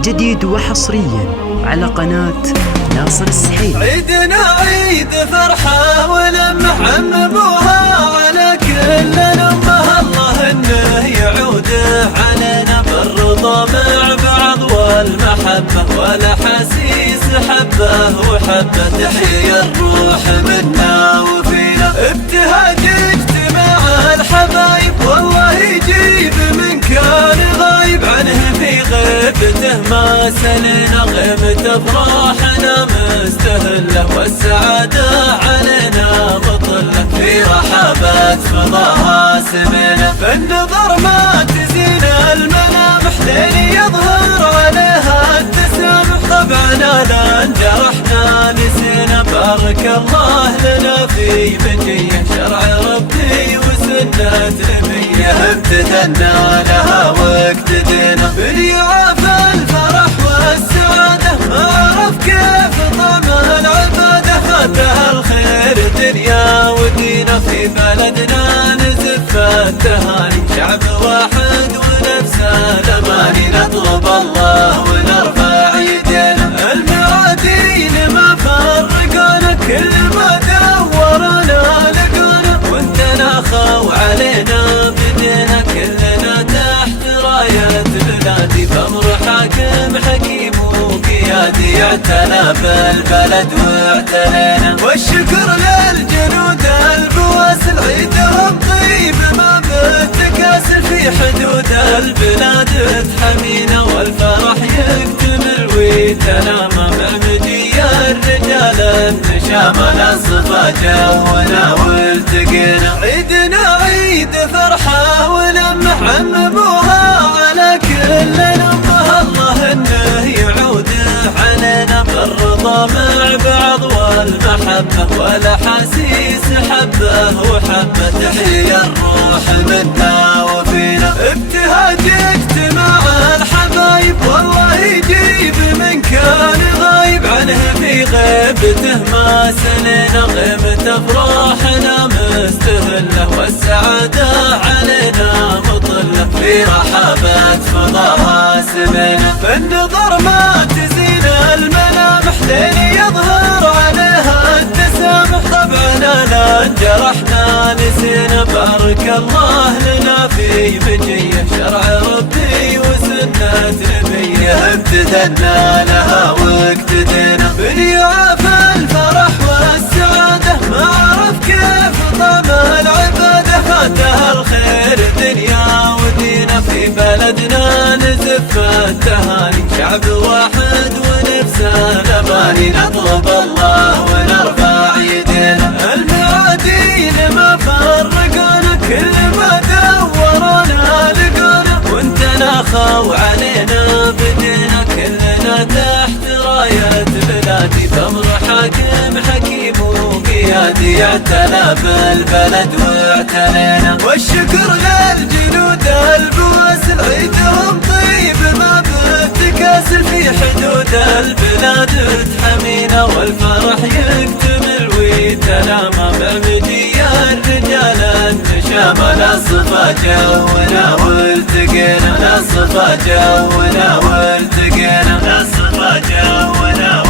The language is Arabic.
جديد وحصريا على قناة ناصر السحيل. عيدنا عيد فرحة ولمح عمبوها على كل أمة، الله إنه يعود علينا بالرضا مع بعض والمحبة والأحاسيس حبة وحبة، تحيا الروح منا وفينا ابتهاج اجتماع الحبايب، والله يجيب من كان غايب عنه في غيبته ما سلنا غيمة افراحنا مستهلة، والسعادة علينا مطلة في رحابات فضاها سمنة، فالنظر ما تزين الملامح لين يظهر عليها التسامح، طبعا لا انجرحنا نسينا بارك الله لنا في بقية شرع ربي وسنة نبيه، امتثلنا لها واقتدينا باليعافى الفرح والسعادة، ما عرف كيف طعم العبادة، فاتها الخير دنيا ودينا في بلدنا نزف التهاني، شعب واحد ونفس الأماني نطلب الله ونرفع يدينا، المعادين ما فرقونا كل ما دورنا لقونا، وانتنا خو علينا بدينا كلنا تحت راية بلادي، بأمر حاكم حكيم وقيادي اعتنى بالبلد واعتنينا، والشكر للجنود البواسل عيدهم طيب ما بالتكاسل، في حدود البلاد تحمينا والفرح يكتمل ويتنامى مع مجي الرجال النشامى، للصفا جونا والتقينا عيدنا عيد فرحة ولمح عمبوها على كل أمة، الله إنه يعود علينا بالرضا مع بعض والمحبة والأحاسيس حبة وحبة، تحيا الروح منا وفينا ابتهاج اجتماع الحبايب، والله يجيب من كان غايب عنه في غيبته ما سنينا غيمة افراحنا مستهلة، والسعادة علينا مطلة في رحابات فضاها سمنة، فالنظر ما تزين الملامح لين يظهر عليها التسامح، طبعا لا انجرحنا نسينا بارك الله لنا في بقية شرع ربي وسنة نبيه، امتثلنا لها واقتدينا باليعافى الفرح والسعادة، ما عرف كيف طعم العبادة، فاتها الخير دنيا ودينا في بلدنا نزف التهاني، شعب واحد ونفس الأماني نطلب الله ونرفع يدينا، المعادين ما فرقونا كل ما دورنا لقونا، وانتنا خو علينا بدينا كلنا تحت راية بلادي، بأمر حاكم حكيم وقيادي اعتنى بالبلد واعتنينا، والشكر للجنود البواسل عيدهم طيب ما بالتكاسل، في حدود البلاد تحمينا والفرح يكتمل ويتنامى بعمدي الرجال النشامى، للصفا جونا والتقينا، للصفا جونا والتقينا، للصفا جونا